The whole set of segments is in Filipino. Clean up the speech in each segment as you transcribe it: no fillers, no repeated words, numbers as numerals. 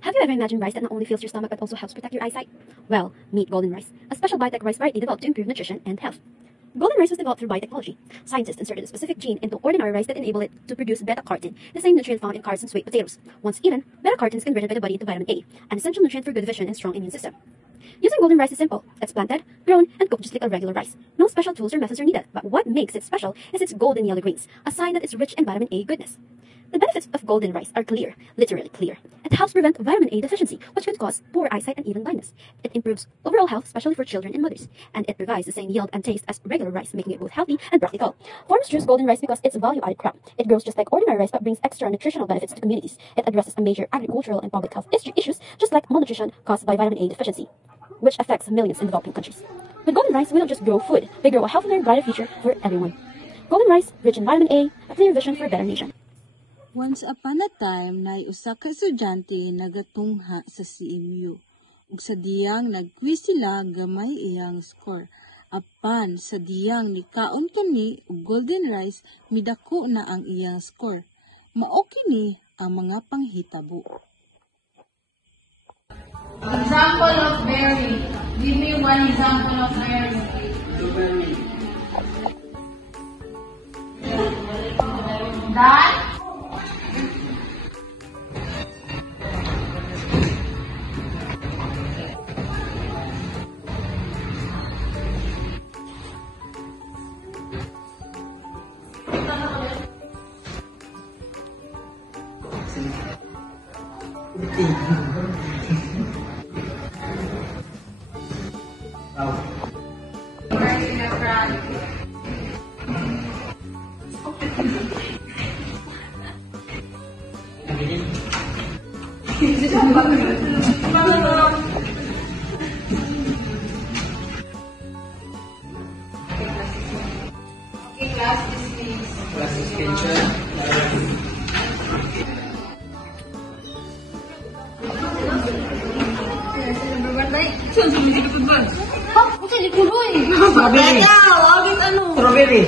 Have you ever imagined rice that not only fills your stomach but also helps protect your eyesight? Well, meet Golden Rice, a special biotech rice variety developed to improve nutrition and health. Golden rice was developed through biotechnology. Scientists inserted a specific gene into ordinary rice that enabled it to produce beta-carotene, the same nutrient found in carrots and sweet potatoes. Once eaten, beta-carotene is converted by the body into vitamin A, an essential nutrient for good vision and strong immune system. Using golden rice is simple. It's planted, grown, and cooked just like a regular rice. No special tools or methods are needed, but what makes it special is its golden yellow grains, a sign that it's rich in vitamin A goodness. The benefits of golden rice are clear, literally clear. It helps prevent vitamin A deficiency, which could cause poor eyesight and even blindness. It improves overall health, especially for children and mothers. And it provides the same yield and taste as regular rice, making it both healthy and practical. Farmers choose golden rice because it's a value-added crop. It grows just like ordinary rice but brings extra nutritional benefits to communities. It addresses a major agricultural and public health issues, just like malnutrition caused by vitamin A deficiency, which affects millions in developing countries. With golden rice, we don't just grow food, we grow a healthier, brighter future for everyone. Golden rice, rich in vitamin A, a clear vision for a better nation. Once upon a time, usa ka estudyante nagatungha sa CMU. Ug sa diyang nag-quiz sila gamay iyang score. Apan sa diyang nikaon kani og golden rice, midako na ang iyang score. Mao kini ang mga panghitabo. Example of berry. Give me one example of berry. Blueberry. That. Okay, class dismissed. Class suspension. Strawberry.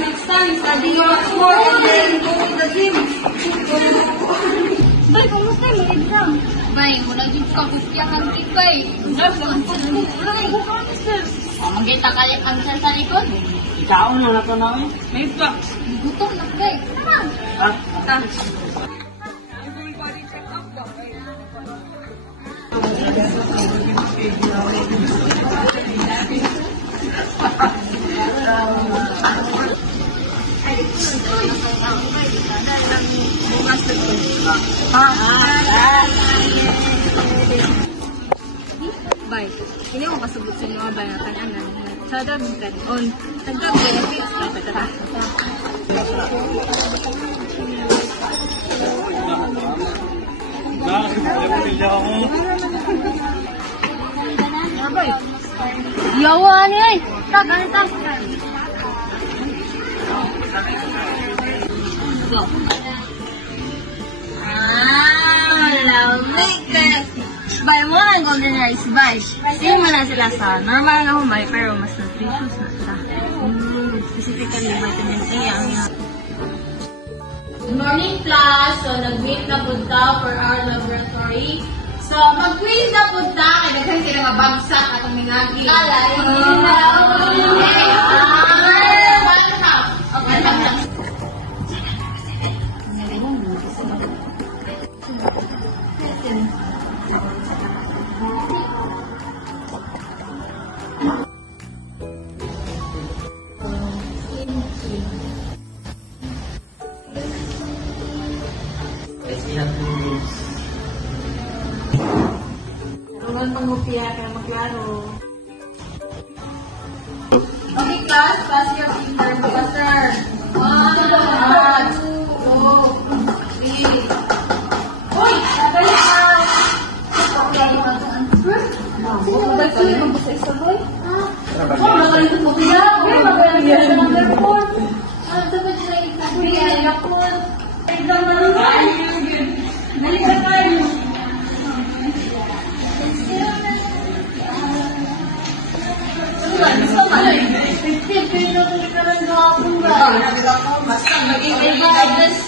Next time, study your sport and then go to the gym. Bay, kamusta yung exam? Bay, wala din ka gustya kang kikay. Wala kayo ko answer. Magkita kayo answer sa likod? Ikaw na nato na eh. May box. Gutom na, bay. Tama. Bay, ini ako kasubot sa mga bayatan anan. Sa dabitan on, benefits na pagkata. Yawan eh! Tak, ano tak? Go. Lamig kaya. Bay mo ang golden rice, bay. Same man na sila sa normal na humay, pero mas nutritious na siya. Specifically, vitamin A ang Good morning, class. So, nag-meet na punta for our laboratory. So, mag-quiz na punta. Kaya nagkang sila nga bagsak at ang minagi. Kalay. One half. Tulungan pangupya kaya maklaro. Okay, class your fingers. Faster. 1, 2, 3. Hoy! Dali ka! Okay, mag-answer. Mag-answer mo sa isa, boy? Magaling po kaya. Magaling siya sa number 4. Sabi siya, magaling ako. Exam na lang. Dali ka tayo. Gusto man. Effective kayo na kung ikaw lang gawin ba? Basta maging guidance.